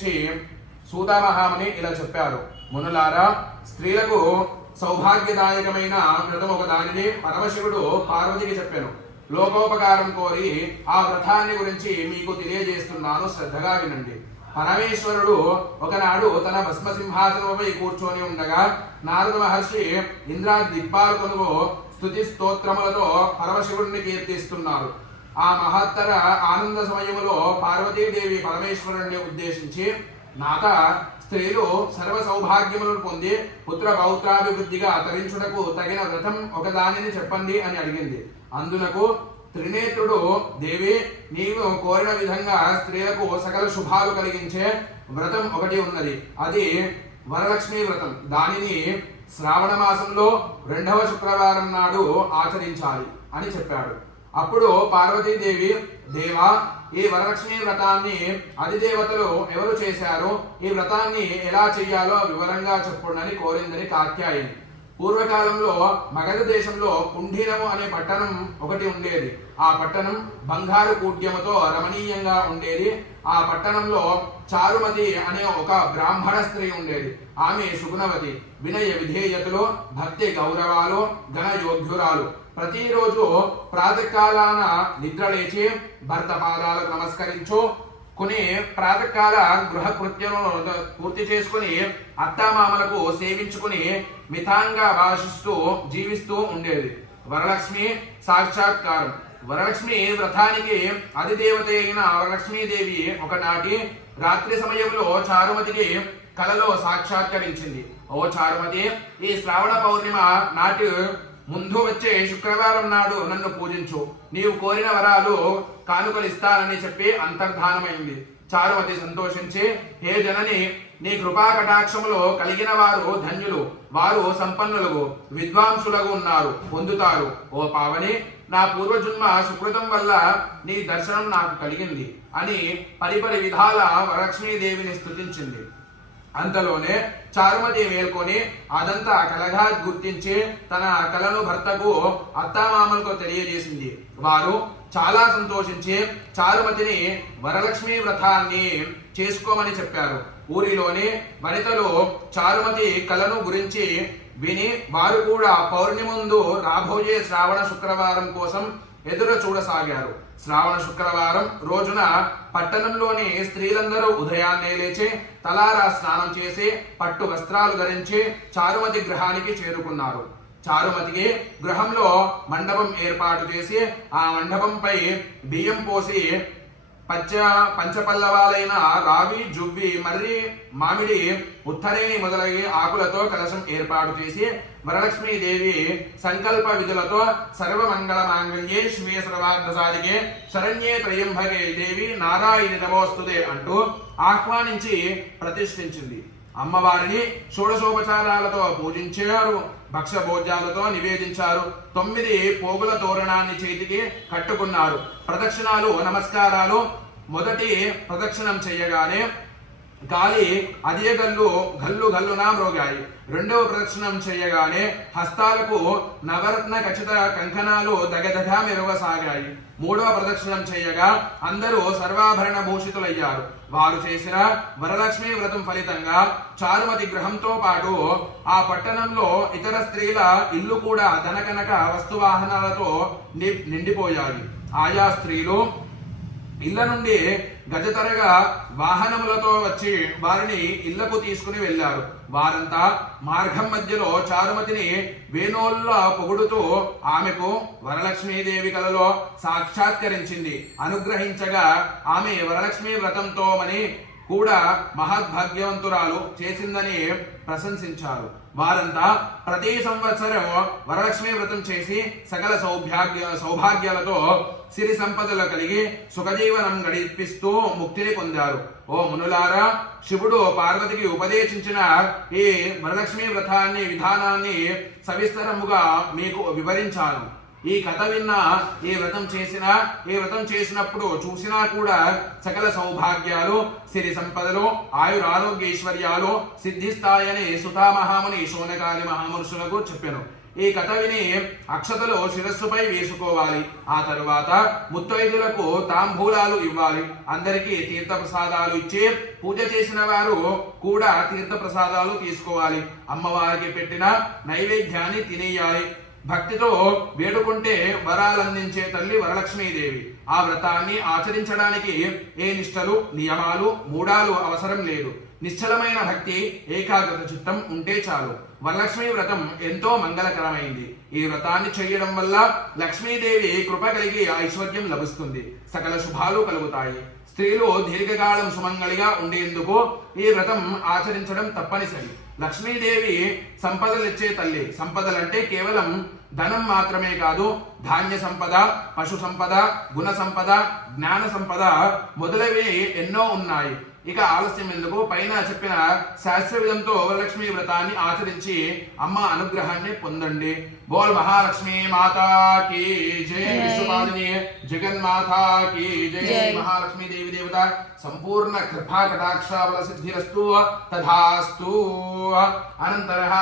ఉద్దేశించి సూతమహాముని ఇలా చెప్పారు. మునులారా, స్త్రీలకు సౌభాగ్యదాయకమైన వ్రతం ఒక దానిని పరమశివుడు పార్వతికి చెప్పాను. లోకోపకారం కోరి ఆ వ్రతాన్ని గురించి మీకు తెలియజేస్తున్నాను, శ్రద్ధగా వినండి. పరమేశ్వరుడు ఒకనాడు తన భస్మసింహాసనంపై కూర్చొని ఉండగా నారద మహర్షి ఇంద్రాది దిక్పాలకులు స్తుతి స్తోత్రములతో పరమశివుడిని కీర్తిస్తున్నారు. ఆ మహత్తర ఆనంద సమయములో పార్వతీదేవి పరమేశ్వరుణ్ణి ఉద్దేశించి, నాథ, స్త్రీలు సర్వ సౌభాగ్యములను పొంది పుత్ర పౌత్రాభివృద్ధిగా తరించుటకు తగిన వ్రతం ఒకదానిని చెప్పండి అని అడిగింది. అందునకు త్రినేత్రుడు, దేవి, నీవు కోరిన విధంగా స్త్రీలకు సకల శుభాలు కలిగించే వ్రతం ఒకటి ఉన్నది. అది వరలక్ష్మి వ్రతం. దానిని శ్రావణ మాసంలో 2వ శుక్రవారం నాడు ఆచరించాలి అని చెప్పాడు. అప్పుడు పార్వతీదేవి, దేవా, ఈ వరలక్ష్మి వ్రతాన్ని అధిదేవతలు ఎవరు చేశారో, ఈ వ్రతాన్ని ఎలా చెయ్యాలో వివరంగా చెప్పుడని కోరిందని కాత్యాయని. పూర్వకాలంలో మగధ దేశంలో కుంఠీరము అనే పట్టణం ఒకటి ఉండేది. ఆ పట్టణం బంగారు కూడ్యముతో రమణీయంగా ఉండేది. ఆ పట్టణంలో చారుమతి అనే ఒక బ్రాహ్మణ స్త్రీ ఉండేది. ఆమె సుగుణవతి, వినయ విధేయతలు, భక్తి గౌరవాలు గణ యోగ్యురాలు. ప్రతిరోజు ప్రాతకాలాన నిద్ర లేచి భర్త పాదాలకు నమస్కరించు కొన్ని ప్రాతకాల గృహ కృత్యములను పూర్తి చేసుకుని అత్తామామలకు సేవించుకుని మితంగా భాషిస్తూ జీవిస్తూ ఉండేది. వరలక్ష్మి సాక్షాత్కారం. వరలక్ష్మి వ్రతానికి అధిదేవత అయిన వరలక్ష్మీదేవి ఒకనాటి రాత్రి సమయంలో చారుమతికి కలలో సాక్షాత్కరించింది. ఓ చారుమతి, ఈ శ్రావణ పౌర్ణిమ నాటి ముందు వచ్చే శుక్రవారం నాడు నన్ను పూజించు, నీవు కోరిన వరాలు కానుకలు ఇస్తానని చెప్పి అంతర్ధానమైంది. చారుమతి సంతోషించి, హే జనని, నీ కృపా కటాక్షములో కలిగిన వారు ధన్యులు, వారు సంపన్నులకు విద్వాంసులకు ఉన్నారు, పొందుతారు. ఓ పావని, నా పూర్వజన్మ సుకృతం వల్ల నీ దర్శనం నాకు కలిగింది అని పరిపరి విధాల వరలక్ష్మీదేవిని స్తుతించింది. అంతలోనే చారుమతి మేల్కొని అదంతా కలగా గుర్తించి తన కలను భర్తకు అత్తామామలకు తెలియజేసింది. వారు చాలా సంతోషించి చారుమతిని వరలక్ష్మి వ్రతాన్ని చేసుకోమని చెప్పారు. ఊరిలోని వనితలు చారుమతి కలను గురించి విని వారు కూడా పౌర్ణమి ముందు రాబోయే శ్రావణ శుక్రవారం కోసం ఎదురు చూడసాగారు. శ్రావణ శుక్రవారం రోజున పట్టణంలోని స్త్రీలందరూ ఉదయాన్నే లేచి తలారా స్నానం చేసి పట్టు వస్త్రాలు ధరించి చారుమతి గృహానికి చేరుకున్నారు. చారుమతికి గృహంలో మండపం ఏర్పాటు చేసి ఆ మండపంపై బియ్యం పోసి పంచపల్లవాలైన రావి, జువ్వి, మర్రి, మామిడి, ఉత్తరేణి మొదలైన ఆకులతో కలశం ఏర్పాటు చేసి వరలక్ష్మీదేవి సంకల్ప విధులతో సర్వమంగళ మాంగళ్యే శివే సర్వార్థ సాధికే శరణ్యే త్రయంబకే దేవి నారాయణి నమోస్తుతే అంటూ ఆహ్వానించి ప్రతిష్ఠించింది. అమ్మవారిని షోడశోపచారాలతో పూజించారు. భక్ష భోజ్యాలతో నివేదించారు. 9 పోగుల తోరణాన్ని చేతికి కట్టుకున్నారు. ప్రదక్షిణాలు, నమస్కారాలు. మొదటి ప్రదక్షిణం చేయగానే గాలి అదే గల్లు గల్లునా మ్రోగాయి. రెండవ ప్రదక్షిణం చేయగానే హస్తాలకు నవరత్న ఖచ్చిత కంకణాలు దగదగా మెరుగసాగాయి. మూడవ ప్రదక్షిణం చేయగా అందరూ సర్వాభరణ భూషితులయ్యారు. వారు చేసిన వరలక్ష్మి వ్రతం ఫలితంగా చారుమతి గృహంతో పాటు ఆ పట్టణంలో ఇతర స్త్రీల ఇల్లు కూడా ధనకనక వస్తువాహనాలతో నిండిపోయాయి. ఆయా స్త్రీలు ఇళ్ల నుండి గజతరగా వాహనములతో వచ్చి వారిని ఇళ్లకు తీసుకుని వెళ్లారు. వారంతా మార్గం మధ్యలో చారుమతిని వేణోళ్ళ పొగుడుతూ ఆమెకు వరలక్ష్మీదేవి కలలో సాక్షాత్కరించింది. అనుగ్రహించగా ఆమె వరలక్ష్మీ వ్రతంతోమని కూడా మహద్భాగ్యవంతురాలు చేసిందని ప్రశంసించారు. వారంతా ప్రతి సంవత్సరం వరలక్ష్మి వ్రతం చేసి సకల సౌభాగ్యాలతో సిరి సంపదలు కలిగి సుఖజీవనం గడిపిస్తూ ముక్తిని పొందారు. ఓ మునులారా, శివుడు పార్వతికి ఉపదేశించిన ఈ వరలక్ష్మి వ్రతాన్ని విధానాన్ని సవిస్తరముగా మీకు వివరించాను. ఈ కథ విన్నా, ఈ వ్రతం చేసినప్పుడు చూసినా కూడా సకల సౌభాగ్యాలు, సిరి సంపదలు, ఆయురారోగ్య ఐశ్వర్యాలు సిద్ధిస్తాయని సుతామహాముని శౌనకాది మహామనుషులకు చెప్పాను. ఈ కథ విని అక్షతలు శిరస్సుపై వేసుకోవాలి. ఆ తరువాత ముత్తైదులకు తాంబూలాలు ఇవ్వాలి. అందరికీ తీర్థ ప్రసాదాలు ఇచ్చి పూజ చేసిన వారు కూడా తీర్థ ప్రసాదాలు తీసుకోవాలి. అమ్మవారికి పెట్టిన నైవేద్యాన్ని తినేయాలి. భక్తితో వేడుకుంటే వరాలందించే తల్లి వరలక్ష్మీదేవి. ఆ వ్రతాన్ని ఆచరించడానికి ఏ నిష్టలు, నియమాలు, మూడాలు అవసరం లేదు. నిశ్చలమైన భక్తి, ఏకాగ్రత చిత్తం ఉంటే చాలు. వరలక్ష్మీ వ్రతం ఎంతో మంగళకరమైంది. ఈ వ్రతాన్ని చేయడం వల్ల లక్ష్మీదేవి కృప కలిగి ఐశ్వర్యం లభిస్తుంది, సకల శుభాలు కలుగుతాయి. స్త్రీలు దీర్ఘకాలం సుమంగళిగా ఉండేందుకు ఈ వ్రతం ఆచరించడం తప్పనిసరి. లక్ష్మీదేవి సంపదలిచ్చే తల్లి. సంపదలంటే కేవలం ధనం మాత్రమే కాదు, ధాన్య సంపద, పశు సంపద, గుణ సంపద, జ్ఞాన సంపద మొదలైనవి ఎన్నో ఉన్నాయి. ఇక ఆలస్యం ఎందుకు, పైన చెప్పిన శాస్త్ర విధంతో వరలక్ష్మి వ్రతాన్ని ఆచరించి అమ్మ అనుగ్రహాన్ని పొందండి. బోల్ మహాలక్ష్మి మాతా కీ జై. విశ్వపాలిని జగన్మాతా కీ జై. మహాలక్ష్మి దేవి దేవత సంపూర్ణ కృపా కటాక్ష బల సిద్ధిరస్తు తథాస్తు. అనంతరః